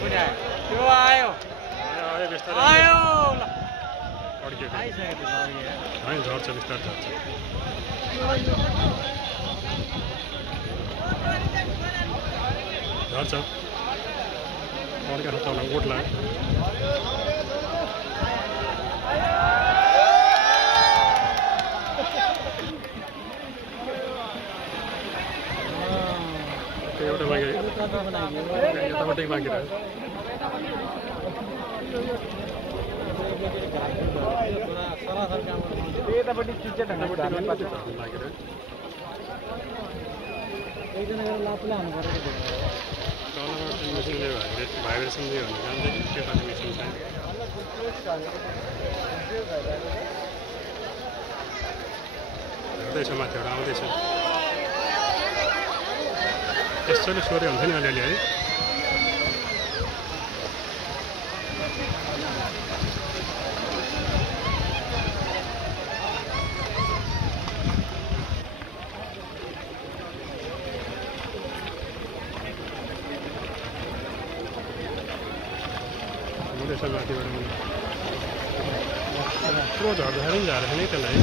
त्यो आयो आयो बिस्तारै आयो ल अड्किएको आइसक्यो त्यो अड्कियो होइन झर्छ बिस्तारै झर्छ झर्छ अड्का तल ओठ लाग्यो एउटा बाँकी यतापट्टि बाँकी रह्यो यतापट्टि चुच्चे ढङ्गले बाँकी रह्यो एकजना लापुला हाल्नु पर्यो तलबाट मेसिनले भाइब्रेसन दियो भने जान्छ त्यो खाले मेसिन छ झर्दैछ माथिबाट आउँदैछ यसैले सोरे हुन्छ नि अलिअलि है आउँदैछ माथिबाट पुरो झर्दाखेरि पनि झारेको नै त्यसलाई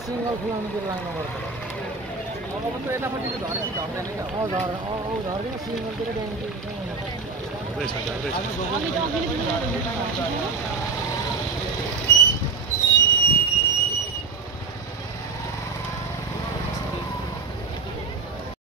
सिङ्गल खुलाउनुतिर लाग्नु पर्छ अब त यतापट्टि झरेपछि झर्दैन झर्दैन सिङ्गलतिर झर्दैछ